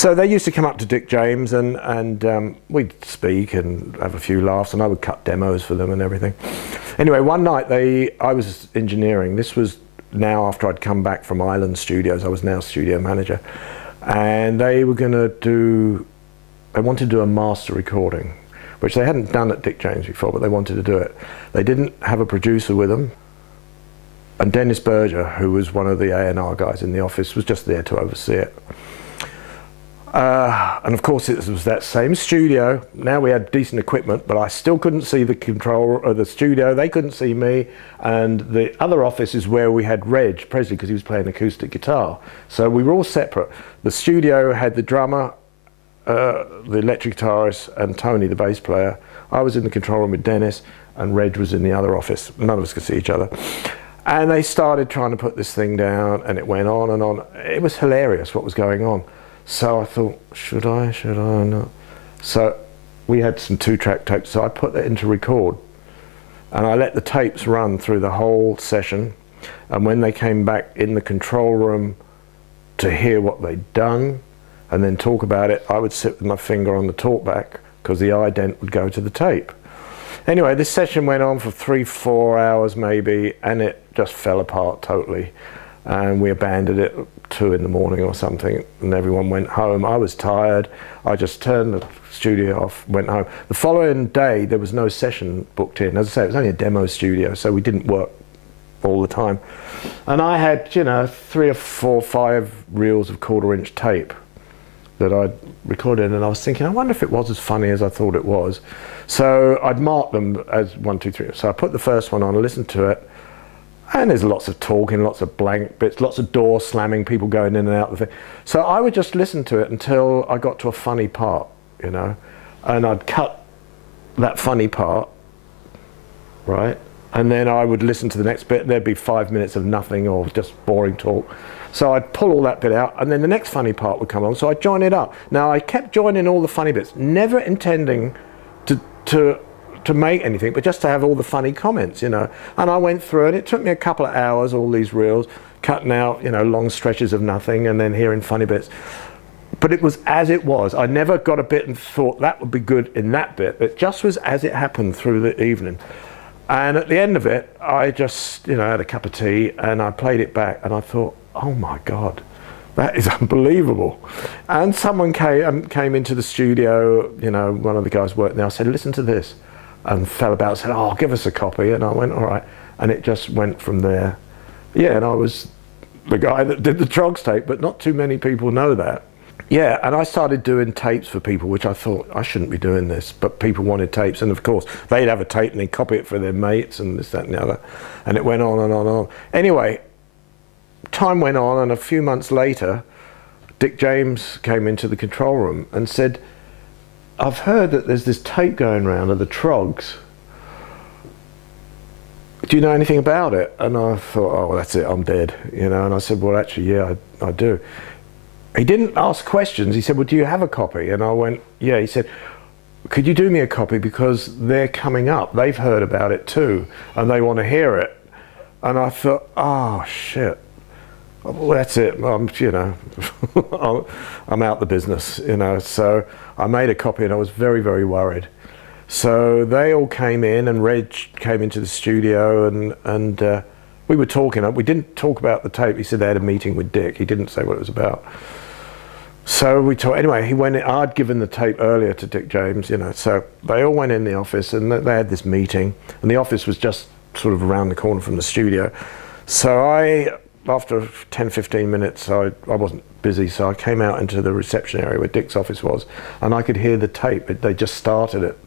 So they used to come up to Dick James and we'd speak and have a few laughs, and I would cut demos for them and everything. Anyway, one night I was engineering. This was now after I'd come back from Island Studios. I was now studio manager. And they wanted to do a master recording, which they hadn't done at Dick James before, but they wanted to do it. They didn't have a producer with them. And Dennis Berger, who was one of the A&R guys in the office, was just there to oversee it. And of course it was that same studio. Now we had decent equipment, but I still couldn't see the controller of the studio. They couldn't see me. And the other office is where we had Reg Presley, because he was playing acoustic guitar. So we were all separate. The studio had the drummer, the electric guitarist, and Tony, the bass player. I was in the control room with Dennis, and Reg was in the other office. None of us could see each other. And they started trying to put this thing down, and it went on and on. It was hilarious what was going on. So I thought, should I not? So we had some 2-track tapes, so I put that into record. And I let the tapes run through the whole session. And when they came back in the control room to hear what they'd done and then talk about it, I would sit with my finger on the talkback, because the ident would go to the tape. Anyway, this session went on for 3-4 hours maybe, and it just fell apart totally. And we abandoned it at 2 in the morning or something, and everyone went home. I was tired. I just turned the studio off, went home. The following day, there was no session booked in. As I say, it was only a demo studio, so we didn't work all the time. And I had, you know, 3 or 4 or 5 reels of 1/4-inch tape that I'd recorded, and I was thinking, I wonder if it was as funny as I thought it was. So I'd mark them as 1, 2, 3. So I put the first one on, listened to it, and there's lots of talking, lots of blank bits, lots of door slamming, people going in and out of the thing. So I would just listen to it until I got to a funny part, you know, and I'd cut that funny part, right? And then I would listen to the next bit, and there'd be 5 minutes of nothing or just boring talk. So I'd pull all that bit out, and then the next funny part would come on, so I'd join it up. Now I kept joining all the funny bits, never intending to make anything, but just to have all the funny comments, you know. And I went through it. It took me a couple of hours, all these reels, cutting out, you know, long stretches of nothing and then hearing funny bits. But it was as it was. I never got a bit and thought that would be good in that bit. It just was as it happened through the evening. And at the end of it, I just, you know, had a cup of tea and I played it back and I thought, oh my God, that is unbelievable. And someone came into the studio, you know, one of the guys worked there. I said, listen to this. And fell about and said, oh, give us a copy. And I went, all right. And it just went from there. Yeah, and I was the guy that did the Troggs tape, but not too many people know that. Yeah, and I started doing tapes for people, which I thought, I shouldn't be doing this, but people wanted tapes. And of course, they'd have a tape and they'd copy it for their mates and this, that, and the other. And it went on and on and on. Anyway, time went on, and a few months later, Dick James came into the control room and said, I've heard that there's this tape going around of the Troggs. Do you know anything about it? And I thought, oh, well, that's it, I'm dead, you know. And I said, well, actually, yeah, I do. He didn't ask questions. He said, well, do you have a copy? And I went, yeah. He said, could you do me a copy, because they're coming up. They've heard about it too, and they want to hear it. And I thought, oh, shit. Well, that's it. You know, I'm out the business, you know. So I made a copy, and I was very, very worried. So they all came in, and Reg came into the studio, and we were talking. We didn't talk about the tape. He said they had a meeting with Dick. He didn't say what it was about. So we talked. Anyway, he went in. I'd given the tape earlier to Dick James, you know. So they all went in the office, and they had this meeting. And the office was just sort of around the corner from the studio. So after 10, 15 minutes, I wasn't busy, so I came out into the reception area where Dick's office was, and I could hear the tape. They just started it.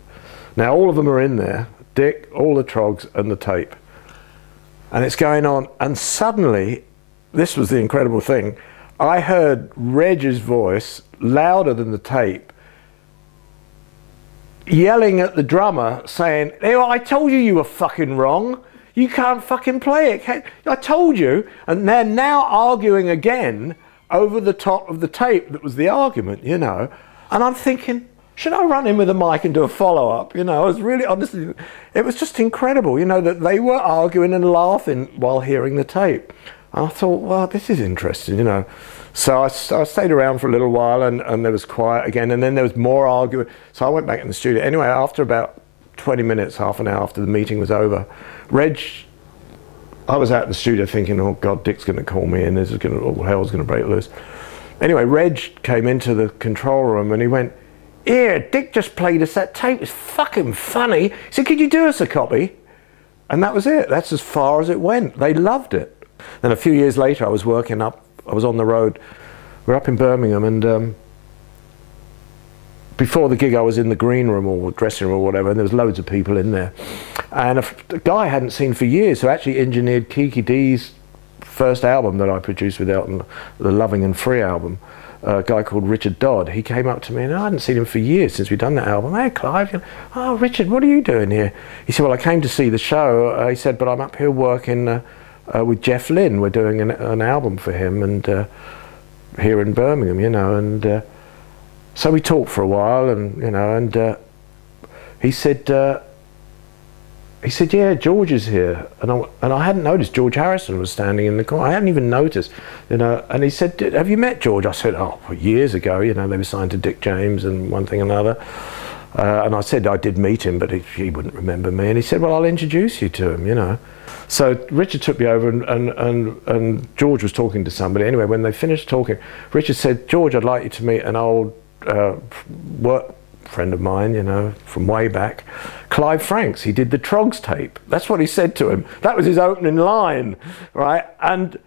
Now all of them are in there, Dick, all the Troggs, and the tape. And it's going on, and suddenly, this was the incredible thing, I heard Reg's voice, louder than the tape, yelling at the drummer, saying, hey, I told you you were fucking wrong. You can't fucking play it. I told you. And they're now arguing again over the top of the tape that was the argument, you know. And I'm thinking, should I run in with a mic and do a follow-up? You know, I was really, honestly, it was just incredible, you know, that they were arguing and laughing while hearing the tape. And I thought, well, this is interesting, you know. So I stayed around for a little while, and there was quiet again, and then there was more arguing. So I went back in the studio. Anyway, after about 20 minutes, half an hour after the meeting was over, I was out in the studio thinking, oh God, Dick's going to call me and all hell's going to break loose. Anyway, Reg came into the control room and he went, "Yeah, Dick just played us that tape. It's fucking funny." He said, "Could you do us a copy?" And that was it. That's as far as it went. They loved it. Then a few years later, I was on the road. We're up in Birmingham, and before the gig I was in the green room or dressing room or whatever, and there was loads of people in there. And a guy I hadn't seen for years, who actually engineered Kiki Dee's first album that I produced with Elton, the Loving and Free album, a guy called Richard Dodd. He came up to me, and I hadn't seen him for years since we'd done that album. "Hey, Clive." "Oh, Richard, what are you doing here?" He said, "Well, I came to see the show." He said, "But I'm up here working with Jeff Lynne. We're doing an album for him, and here in Birmingham, you know." And so we talked for a while, and you know, and he said, "Yeah, George is here," and I hadn't noticed George Harrison was standing in the corner. I hadn't even noticed, you know. And he said, "Have you met George?" I said, "Oh, years ago, you know, they were signed to Dick James and one thing and another." And I said I did meet him, but he wouldn't remember me. And he said, "Well, I'll introduce you to him," you know. So Richard took me over, and George was talking to somebody. Anyway, when they finished talking, Richard said, "George, I'd like you to meet an old work friend of mine, you know, from way back, Clive Franks. He did the Troggs tape." That's what he said to him. That was his opening line, right? And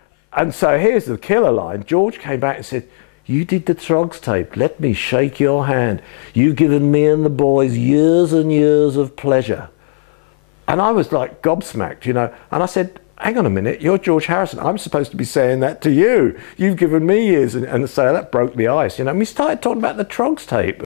so here's the killer line. George came back and said, "You did the Troggs tape. Let me shake your hand. You've given me and the boys years and years of pleasure." And I was like gobsmacked, you know. And I said, "Hang on a minute, you're George Harrison. I'm supposed to be saying that to you. You've given me years." And so that broke the ice, you know. And we started talking about the Troggs tape.